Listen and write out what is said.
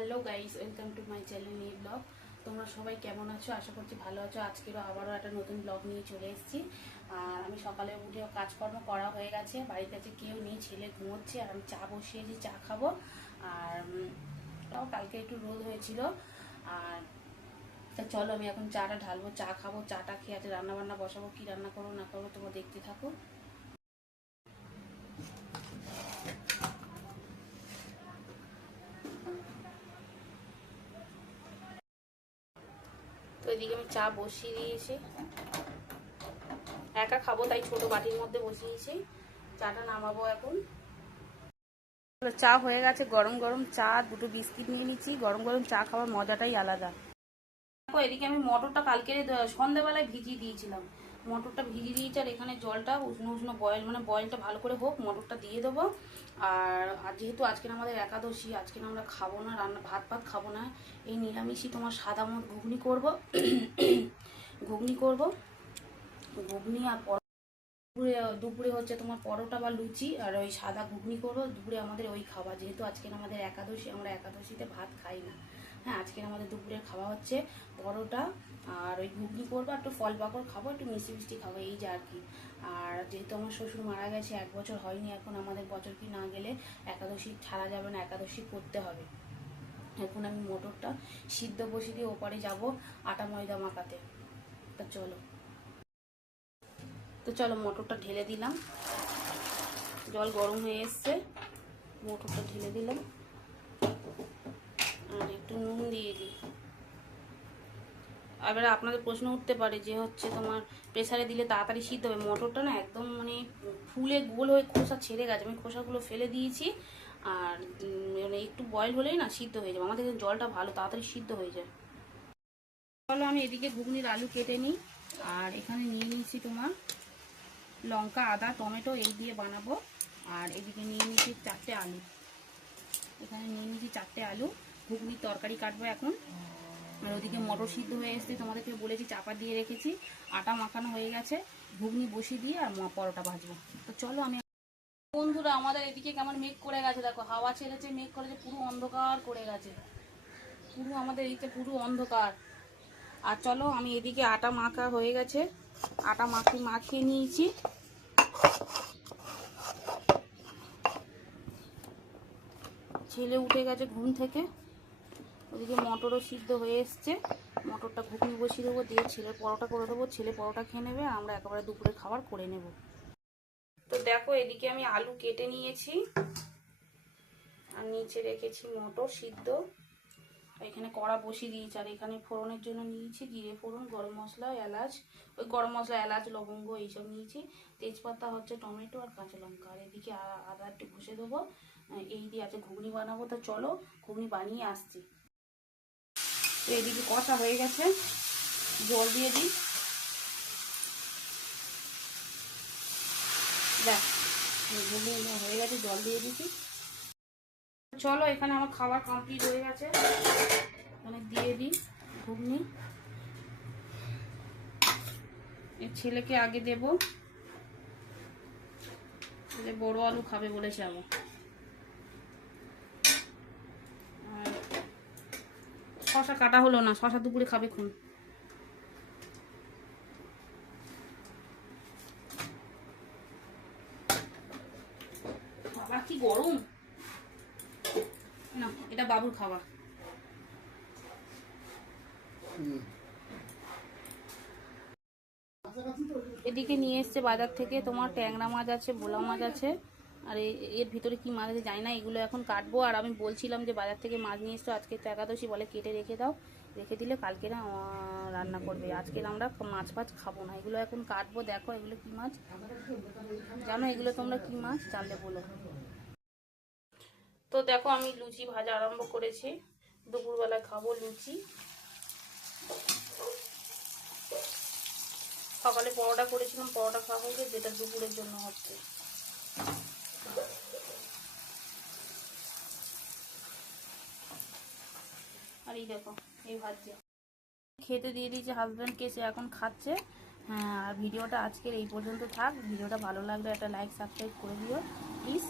Hello guys, welcome to my channel new blog তোমরা সবাই কেমন আছো? আশা করছি ভালো আছো। আজকেরও আবারও একটা নতুন ব্লগ নিয়ে চলে এসেছি। আর আমি সকালে উঠে কাজকর্ম করা হয়ে গেছে। বাড়িতে আছে কেউ নেই, ছেলে ঘুমোচ্ছে, আর আমি চা বসিয়েছি চা খাব। আর কালকে একটু রোদ হয়েছিল। আর, তা চলো আমি এখন চাটা ঢালবো, চা খাব, চাটা খেয়ে আছে রান্না বান্না বসাবো, কি রান্না করব না করব তোমরা দেখতে থাকো। তো এদিকে আমি চা বসিয়ে দিয়েছি। একা খাব, তাই ছোট বাটির মধ্যে বসিয়েছি। চাটা নামাবো এখন। চা হয়ে গেছে, গরম গরম চা, দুটো বিস্কিট নিয়ে নিচ্ছি। গরম গরম চা খাওয়ার মজাটাই আলাদা। এদিকে আমি মটরটা কালকে সন্ধ্যেবেলায় ভিজিয়ে দিয়েছিলাম। মটরটা ভিজিয়ে দিয়েছি, আর এখানে জলটা উষ্ণ উষ্ণ বয়েল মানে বয়েলটা ভালো করে হোক, মটরটা দিয়ে দেবো। আর আর যেহেতু আজকে আমাদের একাদশী, আজকে আমরা খাব না, রান্না, ভাত ভাত খাব না, এই নিরামিষই তোমার সাদা মত ঘুগনি করব। ঘুগনি করব। ঘুগনি আর দুপুরে দুপুরে হচ্ছে তোমার পরোটা বা লুচি আর ওই সাদা ঘুগনি করব। দুপুরে আমাদের ওই খাওয়া যেহেতু আজকে আমাদের একাদশী, আমরা একাদশীতে ভাত খাই না। হ্যাঁ আজকে আমাদের দুপুরের খাওয়া হচ্ছে পরোটা আর ওই ঘুগনি করব, একটু ফল পাকড় খাব, একটু মিষ্টি মিষ্টি খাব, এই যে আর কি। আর যেহেতু আমার শ্বশুর মারা গেছে, এক বছর হয়নি এখন, আমাদের বছর কি না গেলে একাদশী ছাড়া যাবে না, একাদশী করতে হবে। এখন আমি মোটরটা সিদ্ধ বসিয়ে দিয়ে ওপারে যাব, আটা ময়দা মাখাতে। তা চলো। তো চলো মোটরটা ঢেলে দিলাম। জল গরম হয়ে এসছে, মোটরটা ঢেলে দিলাম। আর একটু নুন দিয়ে দিই। এবার আপনাদের প্রশ্ন উঠতে পারে যে হচ্ছে তোমার প্রেসারে দিলে তাড়াতাড়ি সিদ্ধ হবে। মোটরটা না একদম মানে ফুলে গোল হয়ে খোসা ছেড়ে গেছে। আমি খোসাগুলো ফেলে দিয়েছি। আর মানে একটু বয়েল হলেই না সিদ্ধ হয়ে যাবে। আমাদের জলটা ভালো তাড়াতাড়ি সিদ্ধ হয়ে যায়। চলো আমি এদিকে ঘুগনির আলু কেটে নিই। আর এখানে নিয়ে নিয়েছি তোমার লঙ্কা, আদা, টমেটো এই দিয়ে বানাবো। আর এদিকে নিয়ে নিয়েছি চারটে আলু। এখানে নিয়ে নিয়েছি চারটে আলু। ঘুগনির তরকারি কাটবো এখন। আর ওদিকে মটর সিদ্ধ হয়ে এসছে, তোমাদেরকে বলেছি চাপা দিয়ে রেখেছি। আটা মাখানো হয়ে গেছে। ঘুগনি বসিয়ে দিয়ে আর পরোটা ভাজবো। তো চলো আমি বন্ধুরা, আমাদের এদিকে কেমন মেঘ করে গেছে, দেখো। হাওয়া ছেড়েছে, মেঘ করেছে, পুরো অন্ধকার করে গেছে। পুরো আমাদের এদিকে পুরো অন্ধকার। আর চলো, আমি এদিকে আটা মাখা হয়ে গেছে। আটা মাখি মাখিয়ে নিয়েছি। ছেলে উঠে গেছে ঘুম থেকে। ওদিকে মটরও সিদ্ধ হয়ে এসছে। মটরটা ঘুগনি বসিয়ে দেবো, দিয়ে ছেলে পরোটা করে দেবো। ছেলে পরোটা খেয়ে নেবে, আমরা একেবারে দুপুরে খাবার করে নেব। তো দেখো, এদিকে আমি আলু কেটে নিয়েছি। আর নিচে রেখেছি মটর সিদ্ধ। এখানে কড়া বসিয়ে দিয়েছি, আর এখানে ফোড়নের জন্য নিয়েছি জিরে ফোড়ন, গরম মশলা, এলাচ। ওই গরম মশলা, এলাচ, লবঙ্গ এইসব নিয়েছি। তেজপাতা হচ্ছে টমেটো আর কাঁচা লঙ্কা। আর এদিকে আদা একটু ঘষে দেবো। এই দিয়ে আছে ঘুগনি বানাবো। তো চলো, ঘুগনি বানিয়ে আসছি। তো এদিকে কষা হয়ে গেছে। জল দিয়ে দিই। দেখ ঘুগনি হয়ে গেছে, জল দিয়ে দিচ্ছি চলো, এখানে আমার খাবার কমপ্লিট হয়ে গেছে। এখানে দিয়ে দিই, ঘুগনি। ছেলেকে আগে দেব। বড় আলু খাবে বলেছে আর শশা কাটা হলো না, শশা দুপুরে খাবে খুন। বাবা, কি গরম! এটা বাবুর খাবার এদিকে নিয়ে এসছে বাজার থেকে। তোমার ট্যাংরা মাছ আছে বোলা মাছ আছে। আর এর ভিতরে কি মাছ আছে জানি না, এগুলো এখন কাটবো। আর আমি বলছিলাম যে বাজার থেকে মাছ নিয়ে এসছো, আজকে তো একাদশী বলে কেটে রেখে দাও। রেখে দিলে কালকে না রান্না করবে। আজকে আমরা মাছ ফাছ খাব না। এগুলো এখন কাটবো, দেখো এগুলো কি মাছ। জানো এগুলো তোমরা কি মাছ? জানলে বলো। তো দেখো আমি লুচি ভাজা আরম্ভ করেছি। দুপুরবেলা খাব লুচি। সকালে পরোটা করেছিলাম, পরোটা খাওয়া হয়েছে যেটা দুপুরের জন্য হচ্ছে। আর এই দেখো, এই ভাজছে। খেতে দিয়ে দিয়েছে হাজব্যান্ডকে সে এখন খাচ্ছে। হ্যাঁ আর ভিডিওটা আজকের এই পর্যন্ত থাক। ভিডিওটা ভালো লাগলে একটা লাইক সাবস্ক্রাইব করে দিও প্লিজ